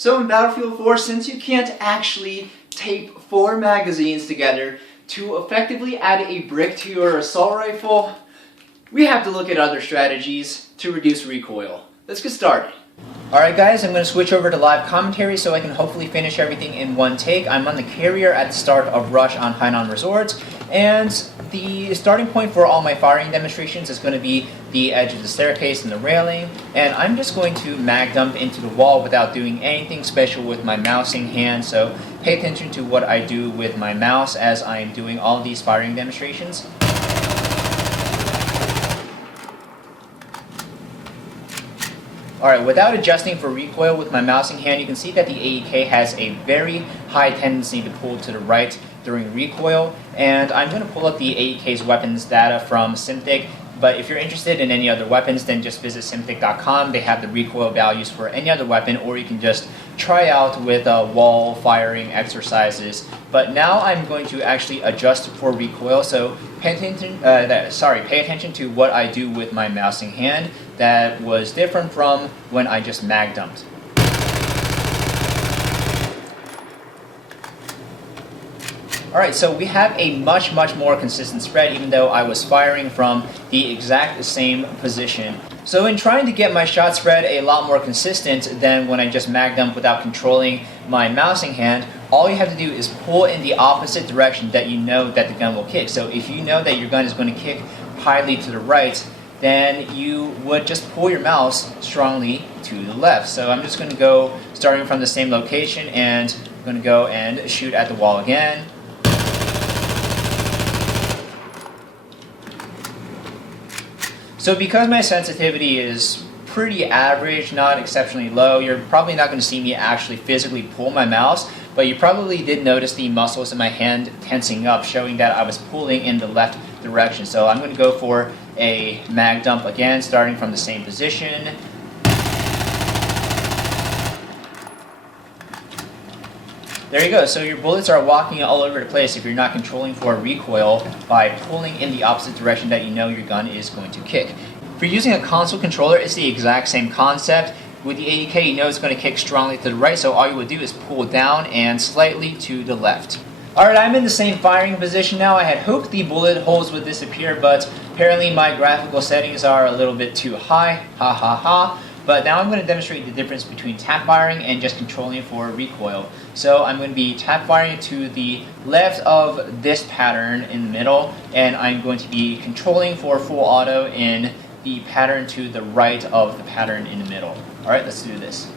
So in Battlefield 4, since you can't actually tape 4 magazines together to effectively add a brick to your assault rifle, we have to look at other strategies to reduce recoil. Let's get started. Alright guys, I'm going to switch over to live commentary so I can hopefully finish everything in one take. I'm on the carrier at the start of Rush on Hainan Resort, and the starting point for all my firing demonstrations is going to be the edge of the staircase and the railing, and I'm just going to mag dump into the wall without doing anything special with my mousing hand, so pay attention to what I do with my mouse as I'm doing all these firing demonstrations. Alright, without adjusting for recoil with my mousing hand, you can see that the AEK has a very high tendency to pull to the right during recoil, and I'm going to pull up the AEK's weapons data from Simtic, but if you're interested in any other weapons, then just visit simtic.com. They have the recoil values for any other weapon, or you can just try out with wall firing exercises. But now I'm going to actually adjust for recoil, so pay attention to what I do with my mousing hand that was different from when I just mag dumped. Alright, so we have a much more consistent spread even though I was firing from the exact same position. So in trying to get my shot spread a lot more consistent than when I just mag dumped without controlling my mousing hand, all you have to do is pull in the opposite direction that you know that the gun will kick. So if you know that your gun is going to kick highly to the right, then you would just pull your mouse strongly to the left. So I'm just going to go starting from the same location, and I'm going to go and shoot at the wall again. So because my sensitivity is pretty average, not exceptionally low, you're probably not going to see me actually physically pull my mouse, but you probably did notice the muscles in my hand tensing up, showing that I was pulling in the left direction. So I'm going to go for a mag dump again, starting from the same position. There you go, so your bullets are walking all over the place if you're not controlling for recoil by pulling in the opposite direction that you know your gun is going to kick. If you're using a console controller, it's the exact same concept. With the AEK, you know it's going to kick strongly to the right, so all you would do is pull down and slightly to the left. Alright, I'm in the same firing position now. I had hoped the bullet holes would disappear, but apparently my graphical settings are a little bit too high. Ha ha ha. But now I'm going to demonstrate the difference between tap firing and just controlling for recoil. So I'm going to be tap firing to the left of this pattern in the middle, and I'm going to be controlling for full auto in the pattern to the right of the pattern in the middle. Alright, let's do this.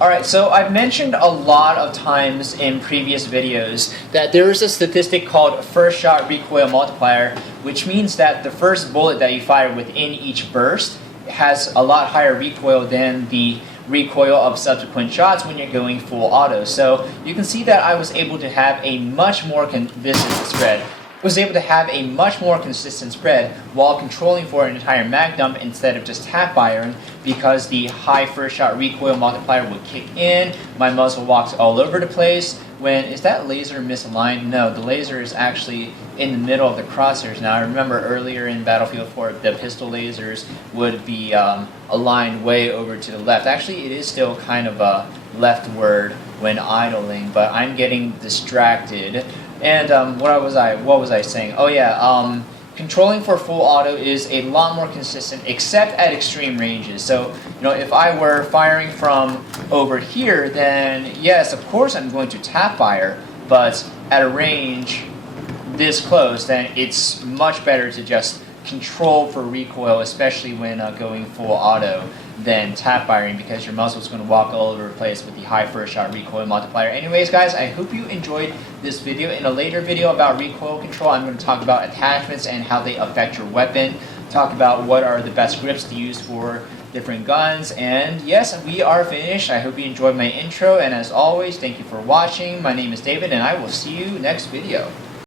Alright, so I've mentioned a lot of times in previous videos that there is a statistic called first shot recoil multiplier, which means that the first bullet that you fire within each burst has a lot higher recoil than the recoil of subsequent shots when you're going full auto. So you can see that I was able to have a much more consistent spread. While controlling for an entire mag dump instead of just tap firing, because the high first shot recoil multiplier would kick in, my muzzle walks all over the place. Is that laser misaligned? No, the laser is actually in the middle of the crosshairs. Now I remember earlier in Battlefield 4 the pistol lasers would be aligned way over to the left. Actually it is still kind of leftward when idling, but I'm getting distracted. And what was I saying? Oh yeah, controlling for full auto is a lot more consistent, except at extreme ranges. So, you know, if I were firing from over here, then yes, of course I'm going to tap fire, but at a range this close, then it's much better to just control for recoil, especially when going full auto, than tap firing, because your muzzle is going to walk all over the place with the high first shot recoil multiplier. Anyways guys, I hope you enjoyed this video. In a later video about recoil control, I'm going to talk about attachments and how they affect your weapon, talk about what are the best grips to use for different guns, and yes, we are finished. I hope you enjoyed my intro, and as always, thank you for watching. My name is David, and I will see you next video.